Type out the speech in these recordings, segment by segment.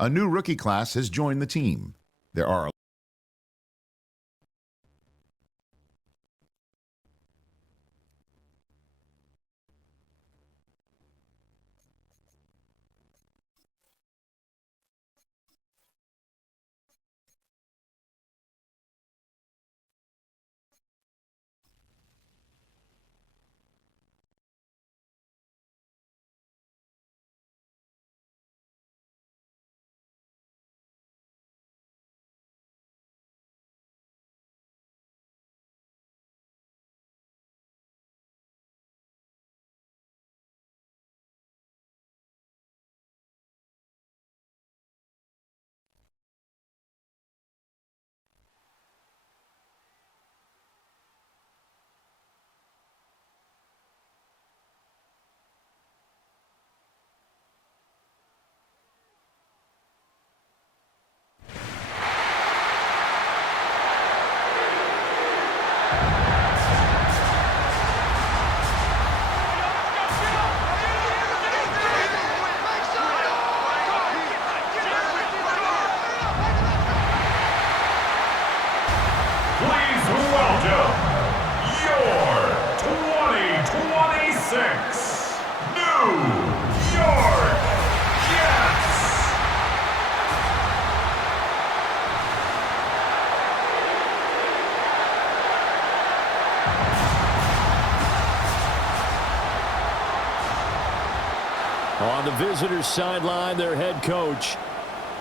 A new rookie class has joined the team. There are on the visitors' sideline, their head coach.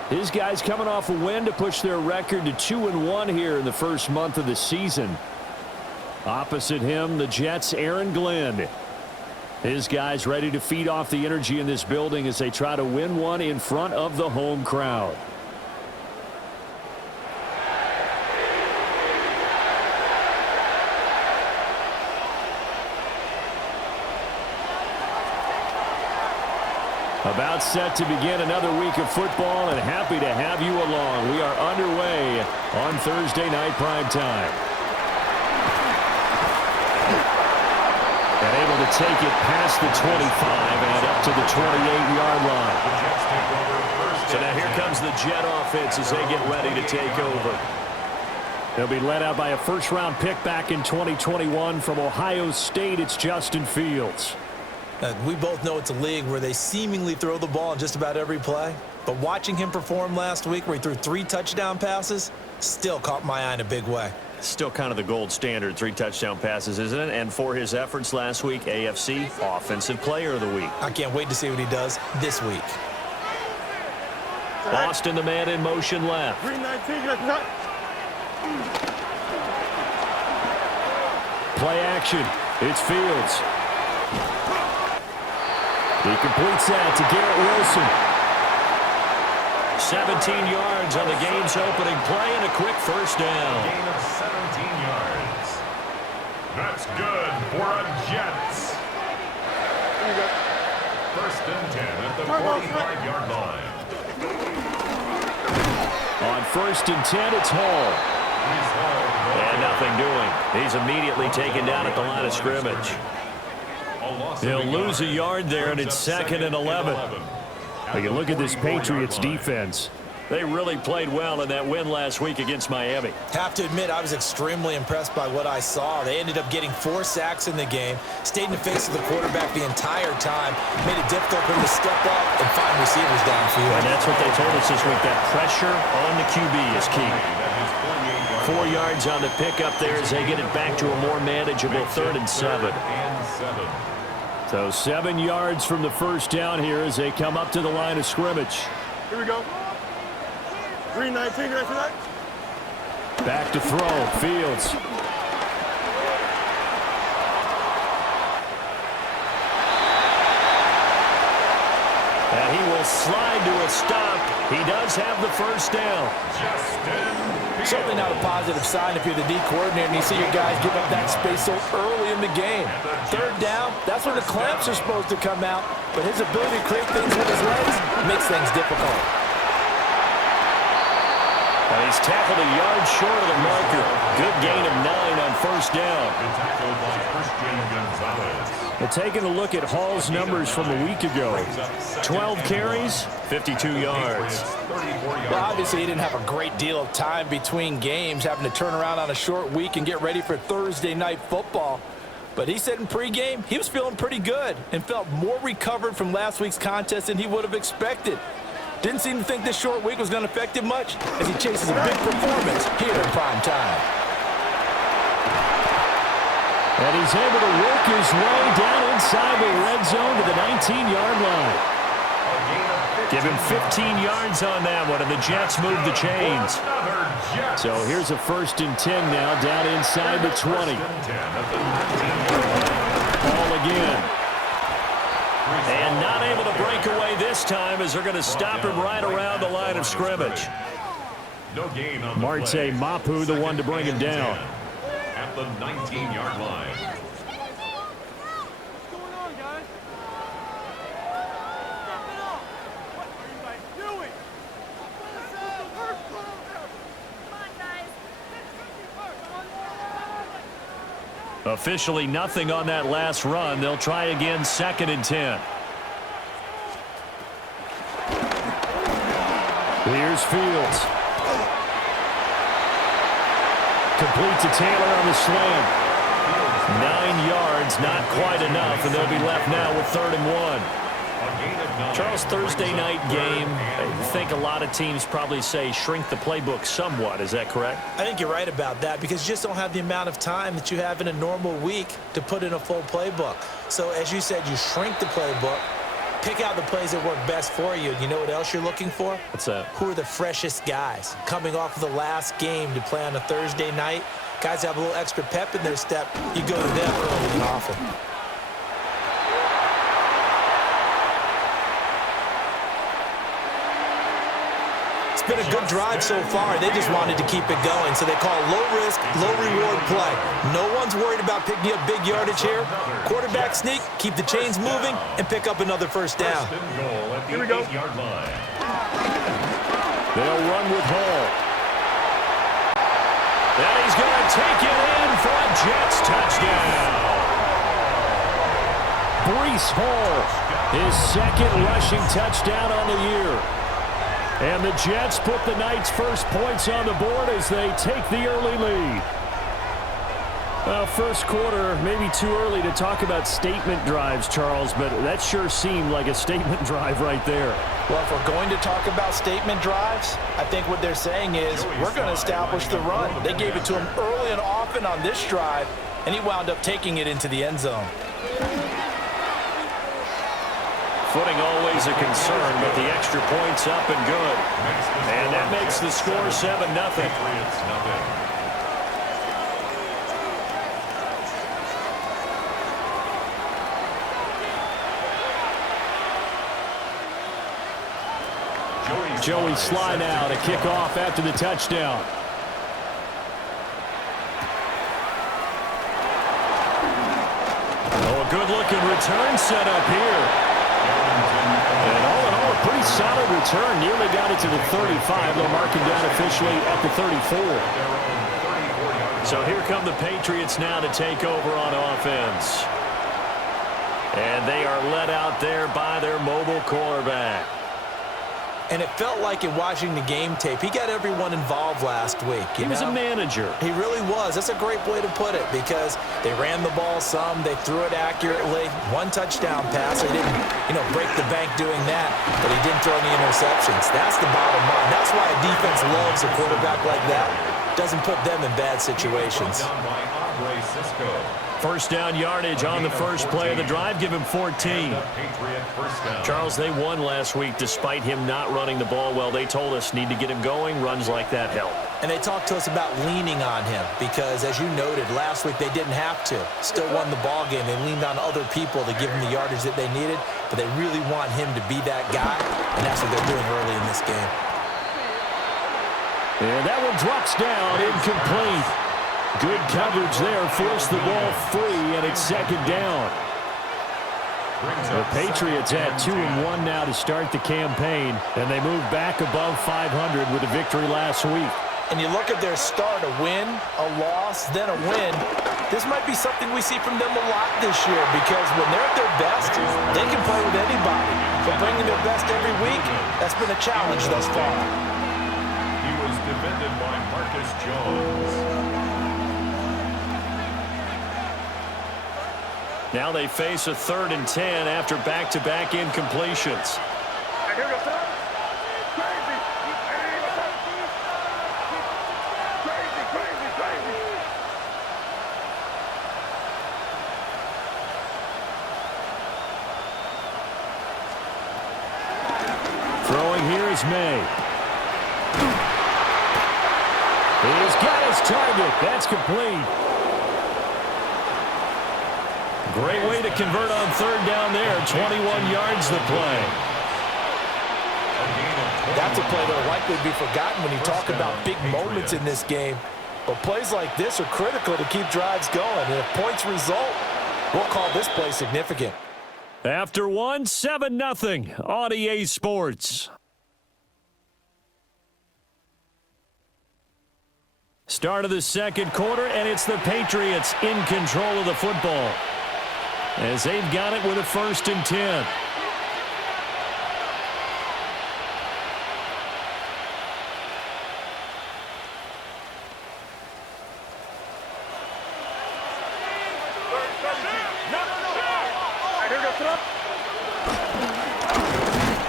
His guys coming off a win to push their record to 2-1 here in the first month of the season. Opposite him, the Jets' Aaron Glenn. His guys ready to feed off the energy in this building as they try to win one in front of the home crowd. About set to begin another week of football, and happy to have you along. We are underway on Thursday night prime time. And able to take it past the 25 and up to the 28-yard line. So now here comes the Jet offense as they get ready to take over. They'll be led out by a first-round pick back in 2021 from Ohio State. It's Justin Fields. We both know it's a league where they seemingly throw the ball in just about every play. But watching him perform last week where he threw 3 touchdown passes still caught my eye in a big way. Still kind of the gold standard, 3 touchdown passes, isn't it? And for his efforts last week, AFC Offensive Player of the Week. I can't wait to see what he does this week. Boston, the man in motion left. Play action. It's Fields. He completes that to Garrett Wilson. 17 yards on the game's opening play and a quick first down. Gain of 17 yards. That's good for a Jets. First and 10 at the 45-yard line. On first and 10, it's Hall. And nothing doing. He's immediately taken down at the line of scrimmage. He'll lose a yard there, and it's second and 11. We can look at this Patriots defense. They really played well in that win last week against Miami. Have to admit, I was extremely impressed by what I saw. They ended up getting 4 sacks in the game, stayed in the face of the quarterback the entire time, made it difficult for him to step up and find receivers downfield. And that's what they told us this week, that pressure on the QB is key. 4 yards on the pickup there as they get it back to a more manageable 3rd and 7. So 7 yards from the first down here as they come up to the line of scrimmage. Here we go. 3-19, after that. Back to throw, Fields. And he will slide to a stop. He does have the first down. Certainly not a positive sign if you're the D coordinator and you see your guys give up that space so early in the game. 3rd down, that's when the clamps are supposed to come out. But his ability to create things with his legs makes things difficult. And he's tackled a yard short of the marker. Good gain of 9 on first down. Tackled by Christian Gonzalez. Well, taking a look at Hall's numbers from a week ago. 12 carries, 52 yards. Well, obviously, he didn't have a great deal of time between games, having to turn around on a short week and get ready for Thursday night football. But he said in pregame he was feeling pretty good and felt more recovered from last week's contest than he would have expected. Didn't seem to think this short week was going to affect him much as he chases a big performance here in prime time. And he's able to work his way down inside the red zone to the 19-yard line. Give him 15 yards on that one, and the Jets move the chains. So here's a 1st and 10 now, down inside the 20. Ball again. And not able to break away this time as they're going to stop him right around the line of scrimmage. No gain on Marte Mapu, the one to bring him down. At the 19-yard line. What's going on, guys? Step it up. What are you guys doing? Come on, guys. Officially nothing on that last run. They'll try again, 2nd and 10. Here's Fields. Complete to Taylor on the slant. 9 yards, not quite enough, and they'll be left now with 3rd and 1. Charles, Thursday night game, I think a lot of teams probably say shrink the playbook somewhat. Is that correct? I think you're right about that because you just don't have the amount of time that you have in a normal week to put in a full playbook. So as you said, you shrink the playbook, pick out the plays that work best for you. You know what else you're looking for? What's that? Who are the freshest guys coming off of the last game to play on a Thursday night? Guys have a little extra pep in their step. You go to them early and often. It's been a good drive so far. They just wanted to keep it going, so they call low-risk, low-reward play. No one's worried about picking up big yardage here. Quarterback sneak, keep the chains moving, and pick up another 1st down. Here we go. They'll run with Hall. And he's going to take it in for a Jets touchdown. Breece Hall, his 2nd rushing touchdown on the year. And the Jets put the night's first points on the board as they take the early lead. First quarter, maybe too early to talk about statement drives, Charles, but that sure seemed like a statement drive right there. Well, if we're going to talk about statement drives, I think what they're saying is we're going to establish the run. They gave it to him early and often on this drive, and he wound up taking it into the end zone. Footing always a concern, but the extra point's up and good. And that makes the score 7-0. Joey Sly now to kick off after the touchdown. Oh, a good-looking return set up here. And all in all, a pretty solid return. Nearly got it to the 35. They'll mark him down officially at the 34. So here come the Patriots now to take over on offense. And they are led out there by their mobile quarterback. And it felt like in watching the game tape, he got everyone involved last week. He was a manager. He really was. That's a great way to put it because they ran the ball some, they threw it accurately. 1 touchdown pass. They didn't, break the bank doing that, but he didn't throw any interceptions. That's the bottom line. That's why a defense loves a quarterback like that. Doesn't put them in bad situations. 1st down yardage on the first play of the drive. Give him 14. Charles, they won last week despite him not running the ball well. They told us need to get him going. Runs like that help. And they talked to us about leaning on him because, as you noted, last week they didn't have to. Still won the ball game. They leaned on other people to give them the yardage that they needed, but they really want him to be that guy, and that's what they're doing early in this game. And that one drops down, incomplete. Good coverage there, forced the ball free, and it's 2nd down. The Patriots at 2-1 now to start the campaign, and they move back above 500 with a victory last week. And you look at their start, a win, a loss, then a win. This might be something we see from them a lot this year because when they're at their best, they can play with anybody. But bringing their best every week, that's been a challenge thus far. He was defended by Marcus Jones. Now they face a 3rd and 10 after back-to-back incompletions. Throwing here is May. He's got his target. That's complete. Great way to convert on 3rd down there. 21 yards the play. That's a play that will likely be forgotten when you talk about big moments in this game. But plays like this are critical to keep drives going. And if points result, we'll call this play significant. After 1, 7-0 on EA Sports. Start of the second quarter, and it's the Patriots in control of the football, as they've got it with a 1st and 10.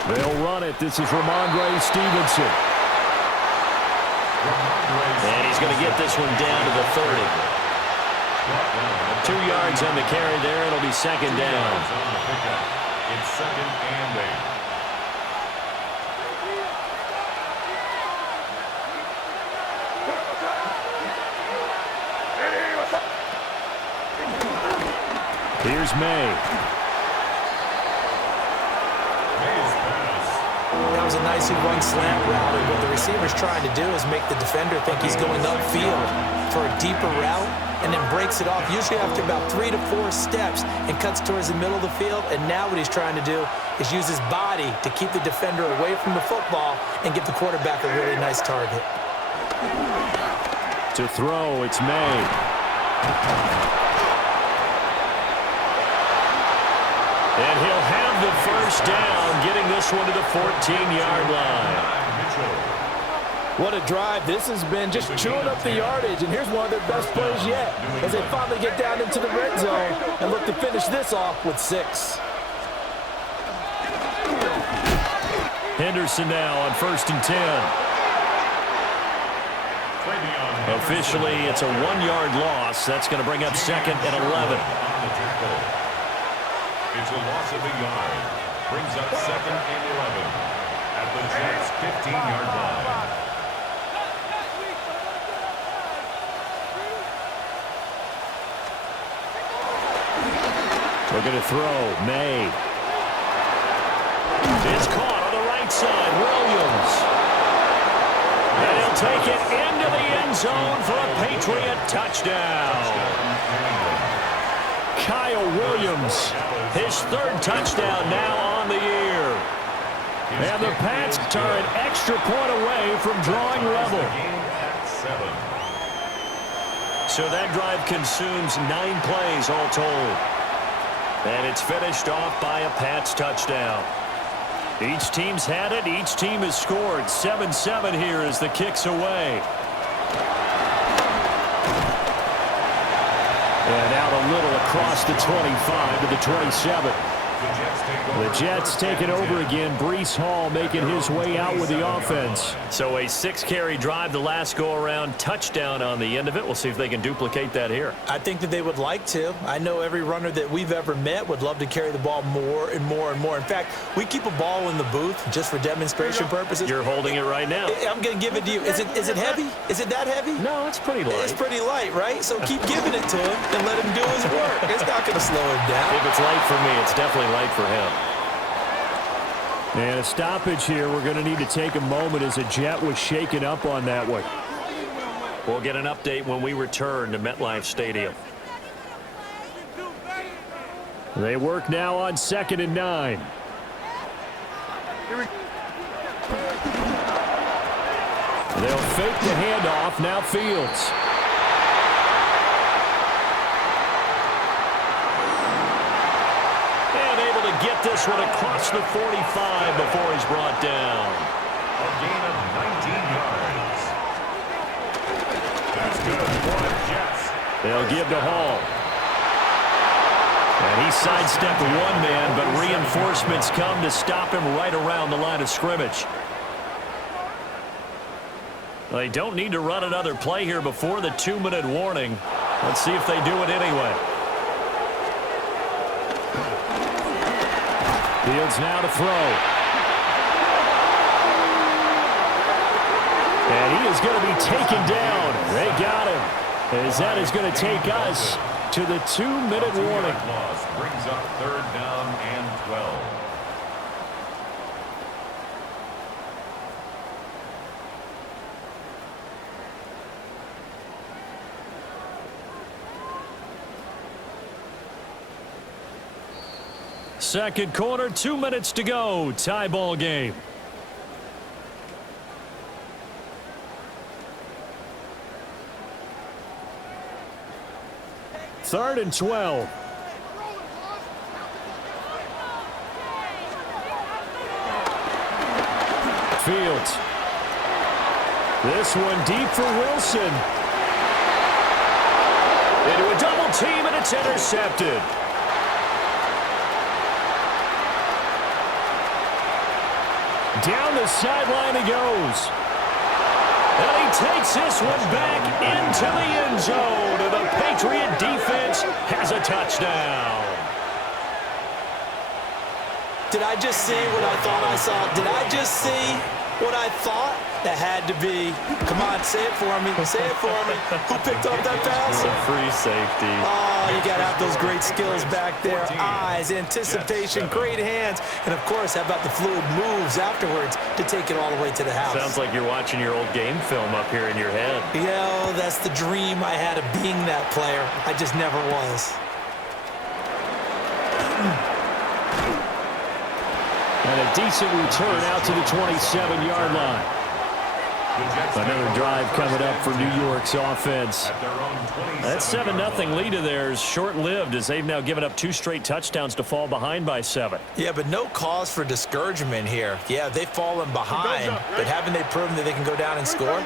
They'll run it. This is Ramondre Stevenson. And he's going to get this one down to the 30. 2 yards on the carry there. It'll be 2nd down. It's 2nd and 8. Here's May. That was a nicely run slant route, and what the receiver's trying to do is make the defender think he's going upfield for a deeper route, and then breaks it off, usually after about 3 to 4 steps, and cuts towards the middle of the field. And now what he's trying to do is use his body to keep the defender away from the football and give the quarterback a really nice target. To throw, it's May. And he'll have the 1st down, getting this one to the 14-yard line. What a drive. This has been just chewing up the yardage, and here's one of their best plays yet as they finally get down into the red zone and look to finish this off with 6. Henderson now on 1st and 10. Officially, it's a 1-yard loss. That's going to bring up 2nd and 11. It's a loss of a yard. Brings up 2nd and 11 at the Jets' 15-yard line. We're going to throw. May. It's caught on the right side. Williams. And he'll take it into the end zone for a Patriot touchdown. Kyle Williams, his 3rd touchdown now on the year. And the Pats are an extra point away from drawing level. So that drive consumes 9 plays all told. And it's finished off by a Pats touchdown. Each team's had it. Each team has scored. 7-7 here as the kick's away. And out a little across the 25 to the 27. The Jets take it over again. Breece Hall making his way out with the offense. So a 6-carry drive the last go-around. Touchdown on the end of it. We'll see if they can duplicate that here. I think that they would like to. I know every runner that we've ever met would love to carry the ball more and more and more. In fact, we keep a ball in the booth just for demonstration purposes. You're holding it right now. I'm going to give it to you. Is it heavy? Is it that heavy? No, it's pretty light. It's pretty light, right? So keep giving it to him and let him do his work. It's not going to slow him down. If it's light for me, it's definitely light for him. And a stoppage here. We're going to need to take a moment as a Jet was shaken up on that one. We'll get an update when we return to MetLife Stadium. They work now on 2nd and 9. They'll fake the handoff. Now Fields. And able to get this one across the 45 before he's brought down. A gain of 19 yards. That's good for the Jets. They'll give to Hall. And he sidestepped one man, but reinforcements come to stop him right around the line of scrimmage. They don't need to run another play here before the 2-minute warning. Let's see if they do it anyway. Fields now to throw. And he is going to be taken down. They got him. As that is going to take us to the 2-minute warning. Loss brings up 3rd down and 12. Second quarter, 2 minutes to go. Tie ball game. Third and 12. Fields. This one deep for Wilson. Into a double team, and it's intercepted. Down the sideline he goes. And he takes this one back into the end zone. And the Patriot defense has a touchdown. Did I just see what I thought I saw? Did I just see what I thought? That had to be. Come on, say it for me. Say it for me. Who picked up that pass? A free safety. Oh, you got to have those great skills back there. Eyes, anticipation, great hands. And, of course, how about the fluid moves afterwards to take it all the way to the house? Sounds like you're watching your old game film up here in your head. Yeah, that's the dream I had of being that player. I just never was. And a decent return out to the 27-yard line. Another drive coming up for New York's offense. That 7-0 lead of theirs short-lived as they've now given up 2 straight touchdowns to fall behind by 7. Yeah, but no cause for discouragement here. Yeah, they've fallen behind, but haven't they proven that they can go down and score?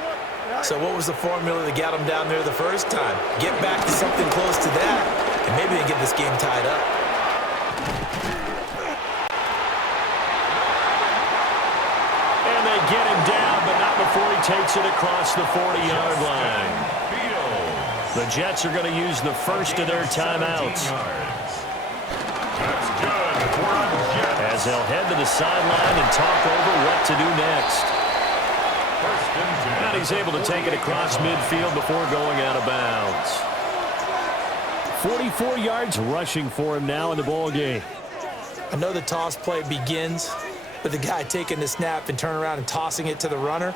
So what was the formula that got them down there the first time? Get back to something close to that, and maybe they get this game tied up. And they get him down, but not before he takes it across the 40-yard line. The Jets are going to use the first of their timeouts. As they'll head to the sideline and talk over what to do next. And he's able to take it across midfield before going out of bounds. 44 yards rushing for him now in the ball game. I know the toss play begins with the guy taking the snap and turning around and tossing it to the runner.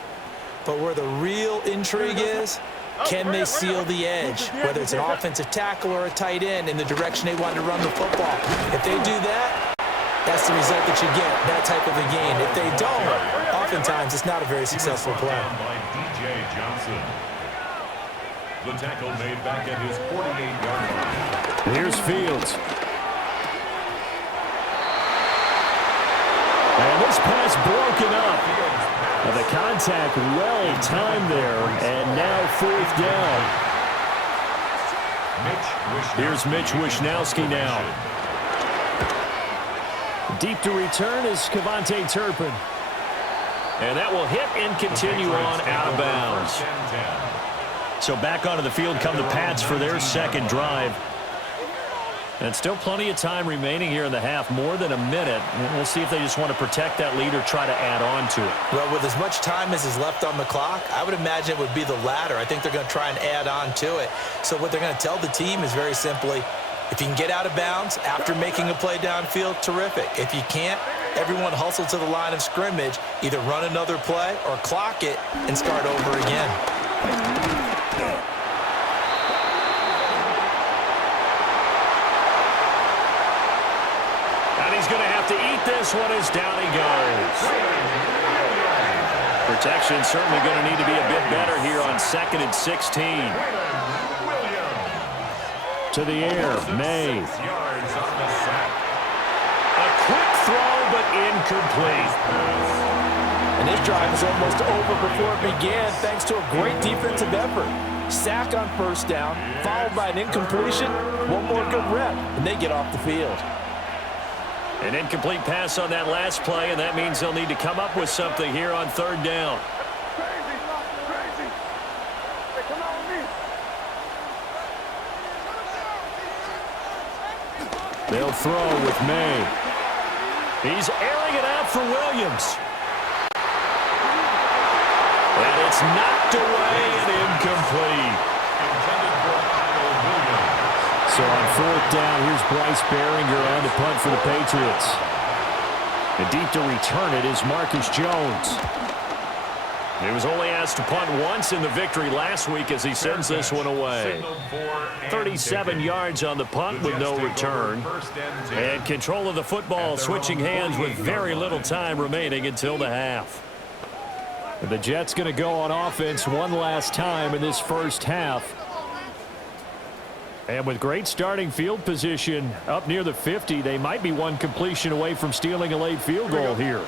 But where the real intrigue is, can they seal the edge, whether it's an offensive tackle or a tight end, in the direction they want to run the football? If they do that, that's the result that you get, that type of a game. If they don't, oftentimes it's not a very successful play. The tackle made back at his 48-yard line. Here's Fields. And this pass broken up. And the contact well timed there, and now 4th down. Here's Mitch Wishnowsky now. Deep to return is Kevontae Turpin. And that will hit and continue on out of bounds. So back onto the field come the Pats for their second drive. And still plenty of time remaining here in the half, more than a minute. We'll see if they just want to protect that lead or try to add on to it. Well, with as much time as is left on the clock, I would imagine it would be the latter. I think they're going to try and add on to it. So what they're going to tell the team is very simply, if you can get out of bounds after making a play downfield, terrific. If you can't, everyone hustle to the line of scrimmage, either run another play or clock it and start over again. this one as down he goes. Protection certainly going to need to be a bit better here on 2nd and 16. To the air, May. A quick throw, but incomplete. And this drive is almost over before it began thanks to a great defensive effort. Sack on first down, followed by an incompletion. One more good rep, and they get off the field. An incomplete pass on that last play, and that means they'll need to come up with something here on 3rd down. They'll throw with May. He's airing it out for Williams. And it's knocked away and incomplete. So on 4th down, here's Bryce Behringer on the punt for the Patriots. And deep to return it is Marcus Jones. He was only asked to punt once in the victory last week as he sends this one away. 37 yards on the punt with no return. And control of the football switching hands with very little time remaining until the half. The Jets going to go on offense one last time in this first half. And with great starting field position up near the 50, they might be one completion away from stealing a late field goal here.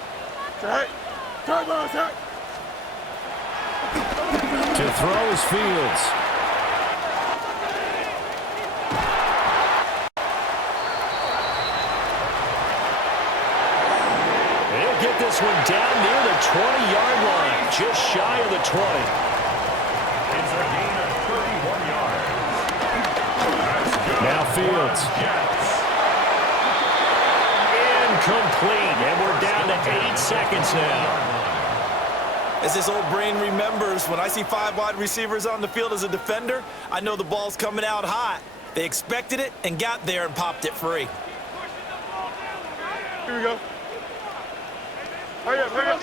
To throw is Fields. He'll get this one down near the 20-yard line, just shy of the 20. It's a gain of 31 yards. Now Fields. Incomplete, and we're down to 8 seconds now. As this old brain remembers, when I see 5 wide receivers on the field as a defender, I know the ball's coming out hot. They expected it and got there and popped it free. Here we go. Hurry up, hurry up.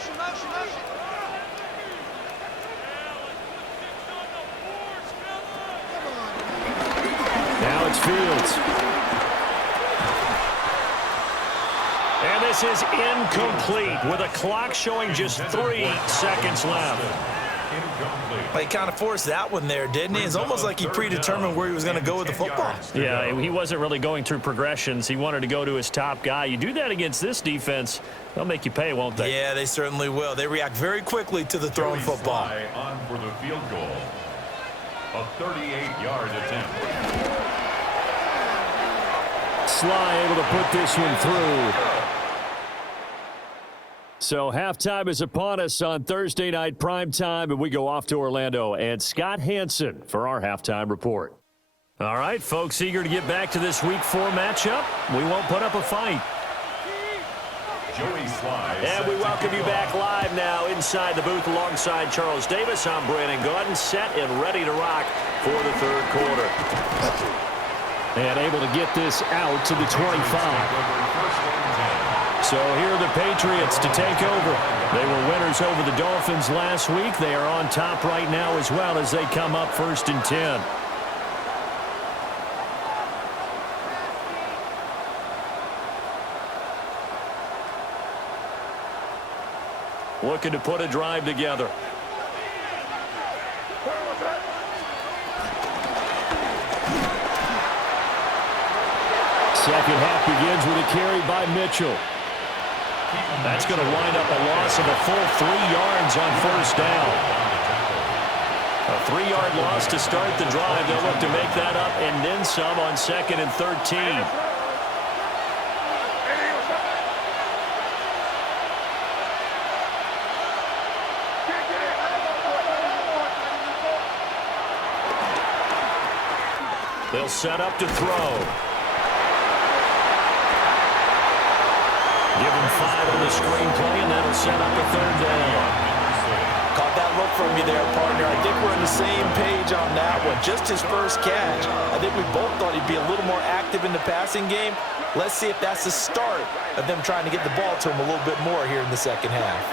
Now it's Fields. And this is incomplete with a clock showing just 3 seconds left. Well, he kind of forced that one there, didn't he? It's almost like he predetermined where he was going to go with the football. Yeah, he wasn't really going through progressions. He wanted to go to his top guy. You do that against this defense, they'll make you pay, won't they? Yeah, they certainly will. They react very quickly to the thrown football. On for the field goal. A 38-yard attempt. Sly able to put this one through. So halftime is upon us on Thursday night primetime, and we go off to Orlando. And Scott Hansen for our halftime report. All right, folks, eager to get back to this Week 4 matchup. We won't put up a fight. Joey Sly. And we welcome you back live now inside the booth alongside Charles Davis. I'm Brandon Gordon, set and ready to rock for the 3rd quarter. And able to get this out to the 25. So here are the Patriots to take over. They were winners over the Dolphins last week. They are on top right now as well as they come up 1st and 10. Looking to put a drive together. Second half begins with a carry by Mitchell. That's going to wind up a loss of a full 3 yards on 1st down. A 3-yard loss to start the drive. They'll look to make that up and then some on 2nd and 13. They'll set up to throw. Give him 5 on the screenplay, and that'll set up a 3rd down. Caught that look from you there, partner. I think we're on the same page on that one. Just his first catch. I think we both thought he'd be a little more active in the passing game. Let's see if that's the start of them trying to get the ball to him a little bit more here in the second half.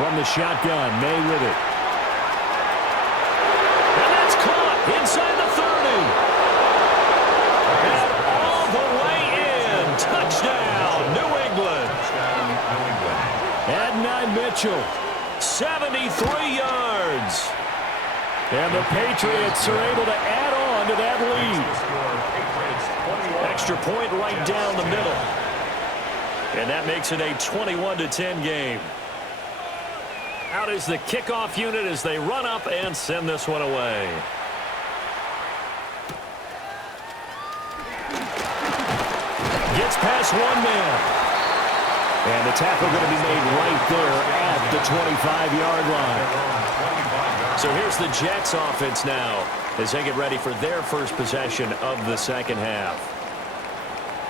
From the shotgun, May with it. And that's caught inside the 30. And all the way in. Touchdown, New England. Adonai Mitchell, 73 yards. And the Patriots are able to add on to that lead. Extra point right down the middle. And that makes it a 21-10 game. Out is the kickoff unit as they run up and send this one away. Gets past one man. And the tackle going to be made right there at the 25-yard line. So here's the Jets offense now as they get ready for their first possession of the second half.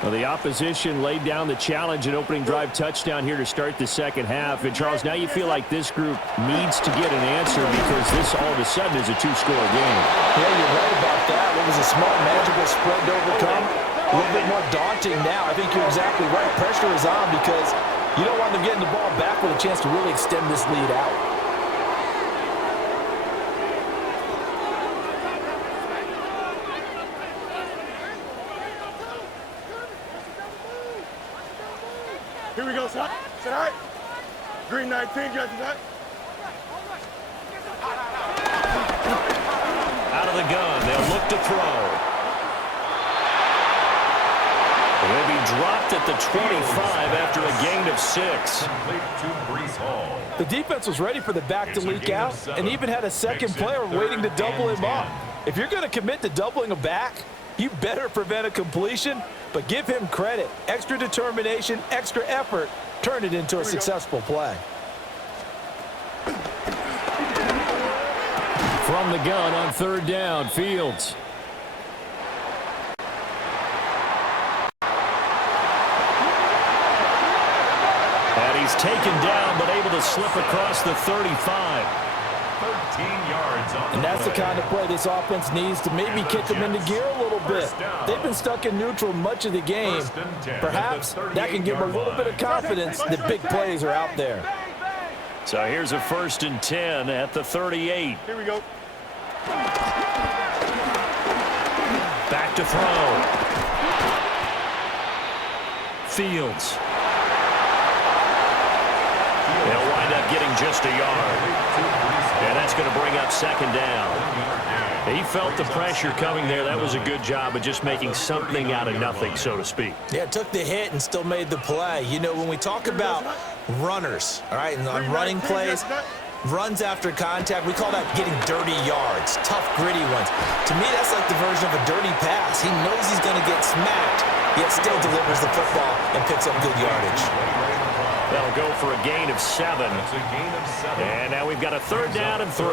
Well, the opposition laid down the challenge and opening drive touchdown here to start the second half. And, Charles, now you feel like this group needs to get an answer because this all of a sudden is a two-score game. Yeah, you're right about that. It was a small, manageable spread to overcome. A little bit more daunting now. I think you're exactly right. Pressure is on because you don't want them getting the ball back with a chance to really extend this lead out. Here we go, son. Sit all right. Green 19, you got that? Out of the gun, they'll look to throw. They'll be dropped at the 25 after a gain of 6. The defense was ready for the back to leak out and even had a second player waiting to double him up. If you're going to commit to doubling a back, you better prevent a completion, but give him credit. Extra determination, extra effort, turn it into a successful play. From the gun on third down, Fields. And he's taken down, but able to slip across the 35. 13 yards on And that's the kind of play this offense needs to maybe kick them into gear a little bit. They've been stuck in neutral much of the game. Perhaps that can give them a little bit of confidence that big plays are out there. So here's a 1st and 10 at the 38. Here we go. Back to throw. Fields. They'll wind up getting just a yard. And that's going to bring up second down. He felt the pressure coming there. That was a good job of just making something out of nothing, so to speak. Yeah, took the hit and still made the play. You know, when we talk about runners, all right, and on running plays, runs after contact, we call that getting dirty yards, tough, gritty ones. To me, that's like the version of a dirty pass. He knows he's going to get smacked, yet still delivers the football and picks up good yardage. That'll go for a gain of 7. And now we've got a 3rd down and 3.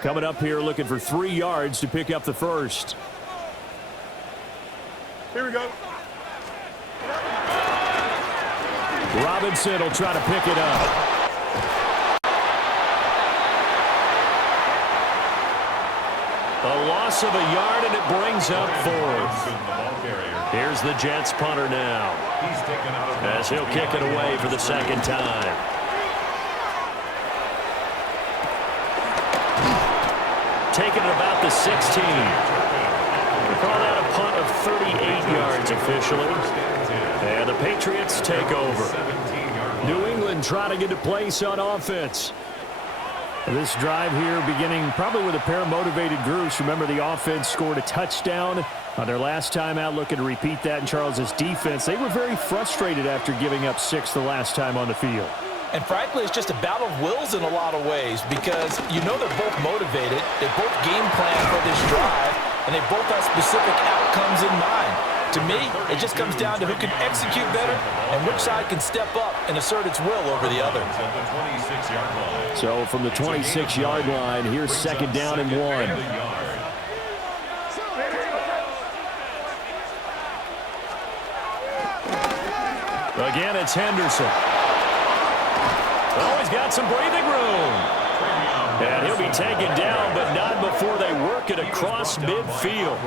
Coming up here looking for 3 yards to pick up the first. Here we go. Robinson will try to pick it up. A loss of a yard, and it brings up 4th. Here's the Jets punter now, as he'll kick it away for the second time. Taking it about the 16. We call that a punt of 38 yards officially. And the Patriots take over. New England trying to get a place on offense. This drive here beginning probably with a pair of motivated groups. Remember, the offense scored a touchdown on their last time out, looking to repeat that in Charles's defense. They were very frustrated after giving up 6 the last time on the field. And frankly, it's just a battle of wills in a lot of ways because you know they're both motivated, they both game plan for this drive, and they both have specific outcomes in mind. To me, it just comes down to who can execute better and which side can step up and assert its will over the other. So from the 26-yard line, here's 2nd down and 1. Again, it's Henderson. Oh, he's got some breathing room. And he'll be taken down, but not before they work it across midfield.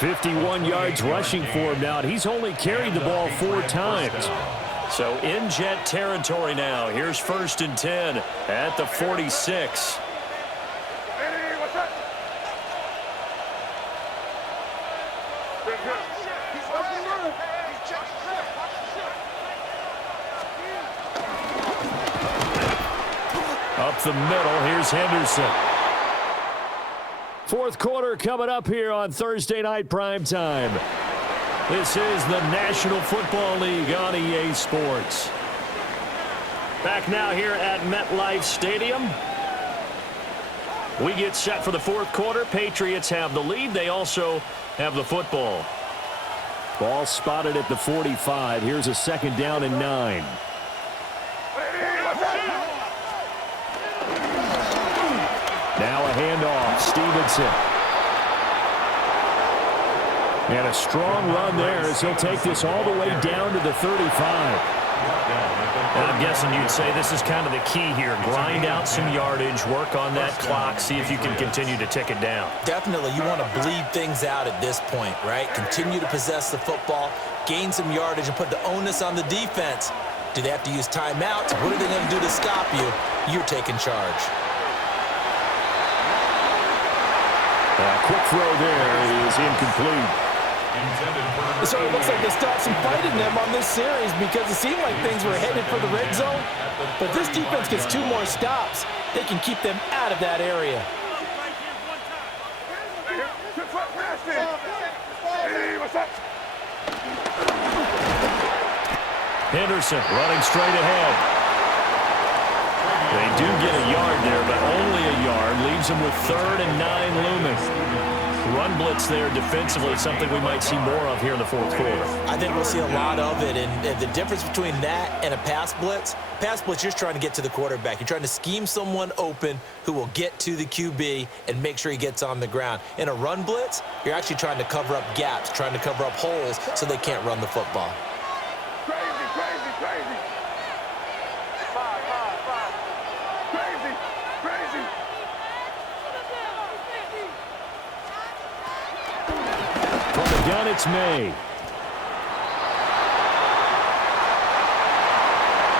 51 yards rushing for him now, and he's only carried the ball 4 times. So in Jet territory now. Here's 1st and 10 at the 46. Up the middle, here's Henderson. 4th quarter coming up here on Thursday Night Primetime. This is the National Football League on EA Sports. Back now here at MetLife Stadium. We get set for the 4th quarter. Patriots have the lead. They also have the football. Ball spotted at the 45. Here's a 2nd down and 9. Now a handoff. Stevenson. And a strong run there as he'll take this all the way down to the 35. And I'm guessing you'd say this is kind of the key here. Grind out some yardage, work on that clock, see if you can continue to tick it down. Definitely, you want to bleed things out at this point, right? Continue to possess the football, gain some yardage, and put the onus on the defense. Do they have to use timeouts? What are they going to do to stop you? You're taking charge. Quick throw there is incomplete. So it looks like they stopped some fight in them on this series because it seemed like things were headed for the red zone. But this defense gets 2 more stops. They can keep them out of that area. Henderson running straight ahead. They do get a yard there, but only a yard. Leaves them with 3rd and 9 looming. Run blitz there defensively, something we might see more of here in the 4th quarter. I think we'll see a lot of it, and the difference between that and a pass blitz, you're just trying to get to the quarterback. You're trying to scheme someone open who will get to the QB and make sure he gets on the ground. In a run blitz, you're actually trying to cover up gaps, trying to cover up holes so they can't run the football. Gun, it's May.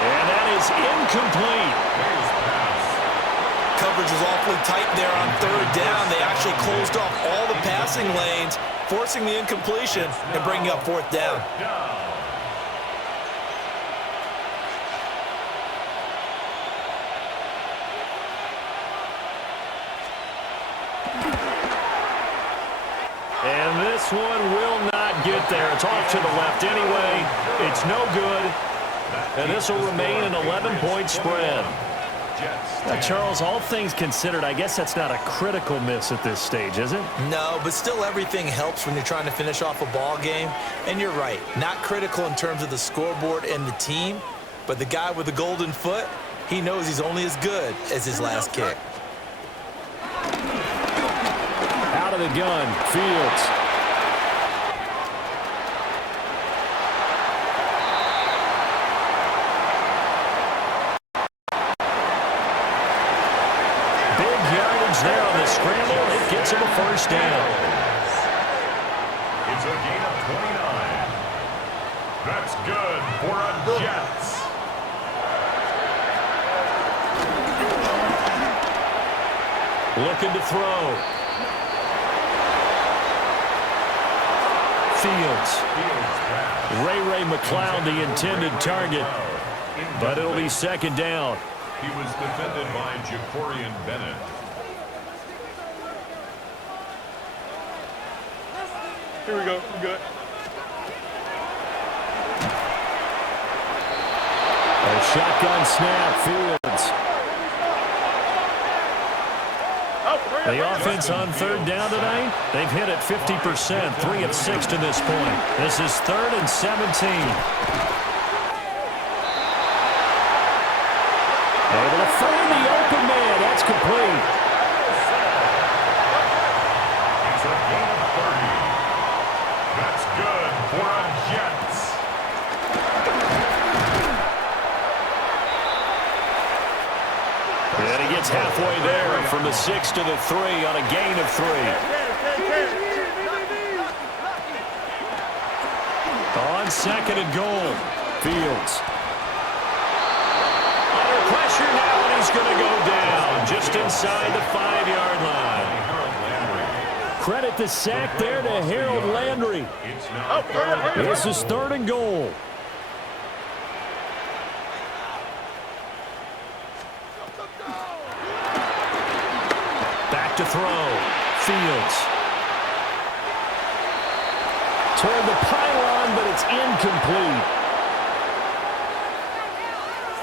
And that is incomplete. Coverage was awfully tight there on 3rd down. They actually closed off all the passing lanes, forcing the incompletion and bringing up 4th down. And this one will not get there. It's off to the left anyway. It's no good. And this will remain an 11-point spread. Now, Charles, all things considered, I guess that's not a critical miss at this stage, is it? No, but still everything helps when you're trying to finish off a ball game. And you're right, not critical in terms of the scoreboard and the team, but the guy with the golden foot, he knows he's only as good as his last kick. Out of the gun, Fields. Big yardage there on the scramble. It gets him a 1st down. It's a gain of 29. That's good for a Jets. Looking to throw. Fields. Ray McCloud, the intended target, but it'll be 2nd down. He was defended by Jacorian Bennett. Here we go. We good. A shotgun snap, Fields. The offense on 3rd down tonight, they've hit it 50%, 3 of 6 to this point. This is 3rd and 17. Able to find the open man. That's complete. It's a gain of 30. That's good for a Jets. And he gets halfway there from the 6 to the 3 on a gain of 3. On second and goal, Fields. Under pressure now, and he's going to go down just inside the 5-yard line. Credit the sack there to Harold Landry. This is third and goal. Back to throw. Fields. Toward the pylon, but it's incomplete.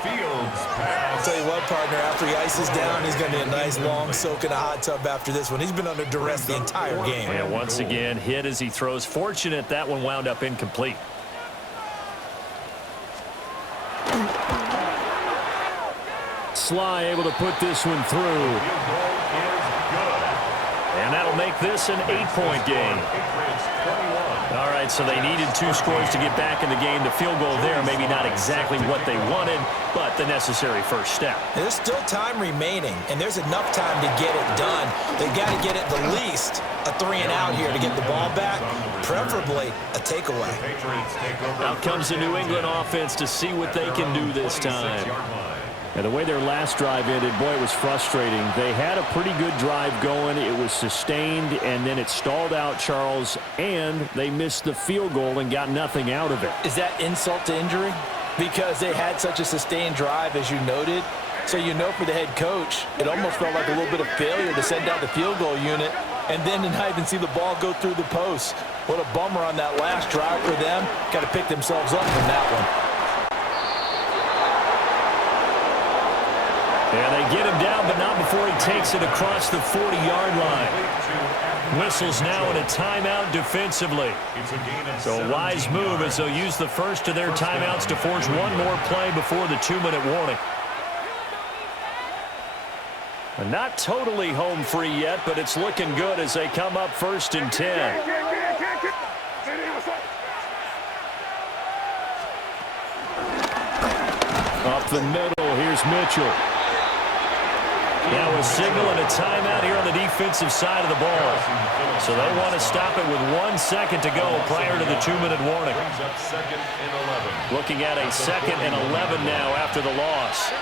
Fields pass. I'll tell you what, partner, after he ices down, he's going to be a nice long soak in a hot tub after this one. He's been under duress the entire game. And once again, hit as he throws. Fortunate that one wound up incomplete. Sly able to put this one through. And that'll make this an 8-point game. All right, so they needed 2 scores to get back in the game. The field goal there, maybe not exactly what they wanted, but the necessary first step. There's still time remaining, and there's enough time to get it done. They've got to get at the least a 3-and-out here to get the ball back, preferably a takeaway. Out comes the New England offense to see what they can do this time. And the way their last drive ended, boy, it was frustrating. They had a pretty good drive going. It was sustained, and then it stalled out, Charles, and they missed the field goal and got nothing out of it. Is that insult to injury? Because they had such a sustained drive, as you noted. So you know for the head coach, it almost felt like a little bit of failure to send out the field goal unit and then to not even see the ball go through the post. What a bummer on that last drive for them. Got to pick themselves up from that one. Yeah, they get him down, but not before he takes it across the 40-yard line. Whistles now in a timeout defensively. So a wise move as they'll use the first of their timeouts to force one more play before the 2-minute warning. And not totally home free yet, but it's looking good as they come up 1st and 10. Up the middle, here's Mitchell. Now a signal and a timeout here on the defensive side of the ball. So they want to stop it with 1 second to go prior to the 2-minute warning. Looking at a 2nd and 11 now after the loss.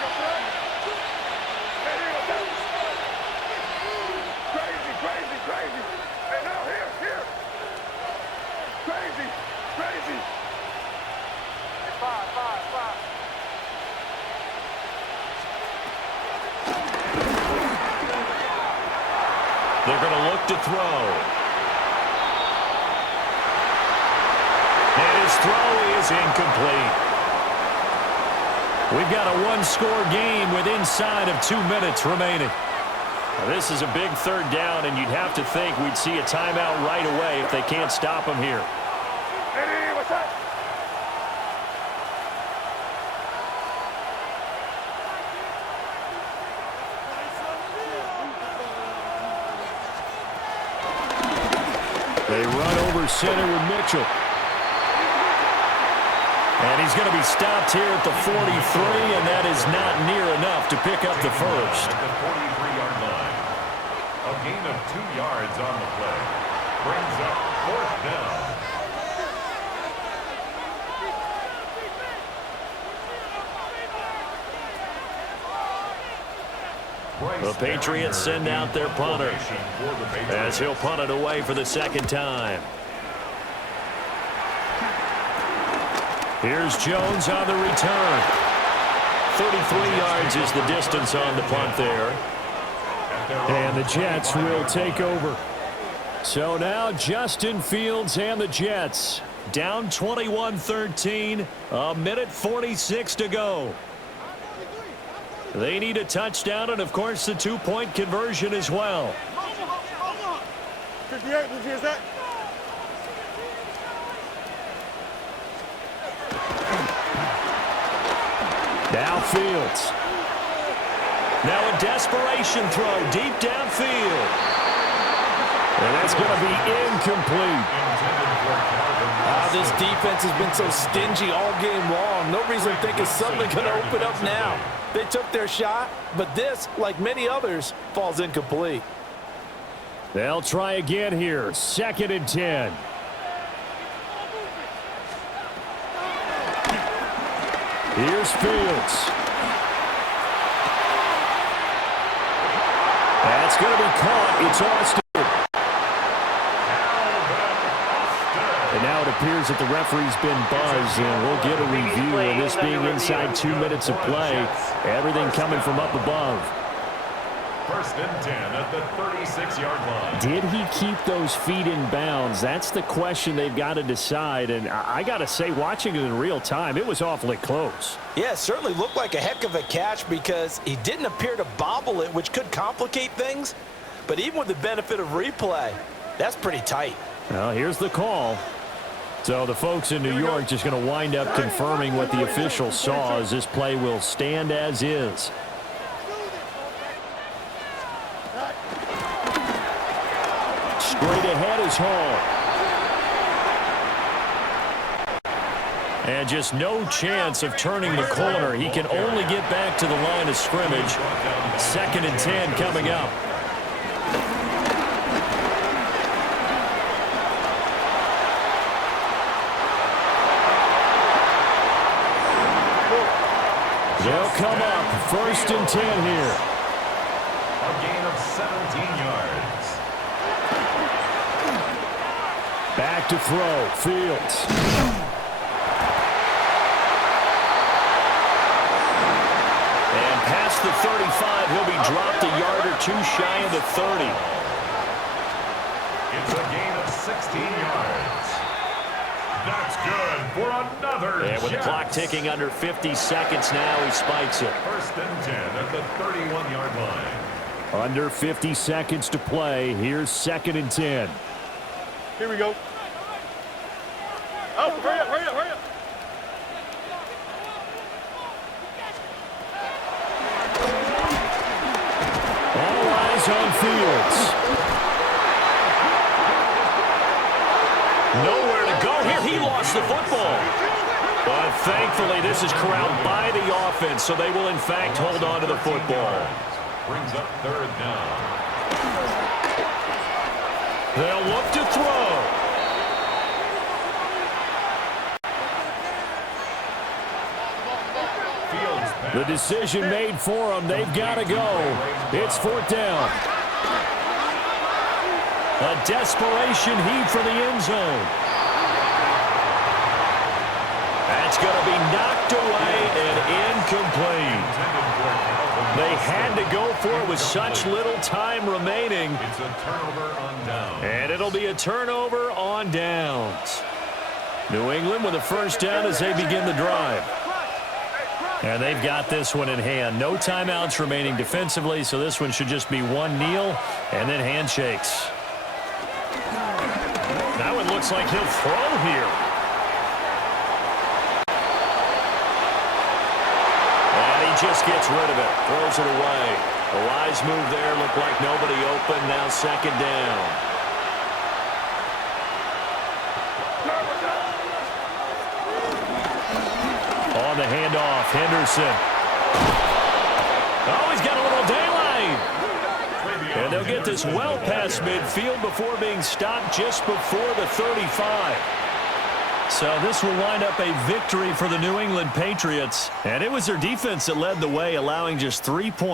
They're going to look to throw. And his throw is incomplete. We've got a 1-score game with inside of 2 minutes remaining. Now, this is a big 3rd down, and you'd have to think we'd see a timeout right away if they can't stop him here. They run over center with Mitchell. And he's going to be stopped here at the 43, and that is not near enough to pick up the first. At the 43-yard line. A gain of 2 yards on the play. Brings up 4th down. The Patriots send out their punter as he'll punt it away for the 2nd time. Here's Jones on the return. 33 yards is the distance on the punt there. And the Jets will take over. So now Justin Fields and the Jets down 21-13, a minute 46 to go. They need a touchdown and, of course, the 2-point conversion as well. 58, is that? Now Fields. Now a desperation throw deep downfield. And that's going to be incomplete. This defense has been so stingy all game long. No reason to think it's suddenly going to open up now. They took their shot, but this, like many others, falls incomplete. They'll try again here. 2nd and 10. Here's Fields. That's going to be caught. It's Austin. And now it appears that the referee's been buzzed, and we'll get a review of this being inside 2 minutes of play. Everything coming from up above. First and 10 at the 36-yard line. Did he keep those feet in bounds? That's the question they've got to decide. And I got to say, watching it in real time, it was awfully close. Yeah, it certainly looked like a heck of a catch because he didn't appear to bobble it, which could complicate things. But even with the benefit of replay, that's pretty tight. Well, here's the call. So the folks in New York just going to wind up confirming what the official saw as this play will stand as is. Straight ahead is Hall. And just no chance of turning the corner. He can only get back to the line of scrimmage. 2nd and 10 coming up. They'll come up 1st and 10 here. A gain of 17 yards. Back to throw. Fields. And past the 35, he'll be dropped a yard or two shy of the 30. It's a gain of 16 yards. That's good for another. And with the clock ticking under 50 seconds now, he spikes it. 1st and 10 at the 31-yard line. Under 50 seconds to play. Here's 2nd and 10. Here we go. Oh, hurry up, hurry up, hurry up. All eyes on Fields. Nowhere to go here. He lost the football. But thankfully, this is corralled by the offense, so they will, in fact, hold on to the football. Brings up 3rd down. They'll look to throw. The decision made for them. They've got to go. It's 4th down. A desperation heave for the end zone. That's going to be knocked away and incomplete. They had to go for it with such little time remaining. It's a turnover on downs. And it'll be a turnover on downs. New England with a 1st down as they begin the drive. And they've got this one in hand. No timeouts remaining defensively, so this one should just be one kneel and then handshakes. Now it looks like he'll throw here. And he just gets rid of it. Throws it away. A wise move there. Looked like nobody open. Now 2nd down. On the handoff, Henderson. Oh, he's got a little daylight. And they'll get this well past midfield before being stopped just before the 35. So this will wind up a victory for the New England Patriots. And it was their defense that led the way, allowing just 3 points.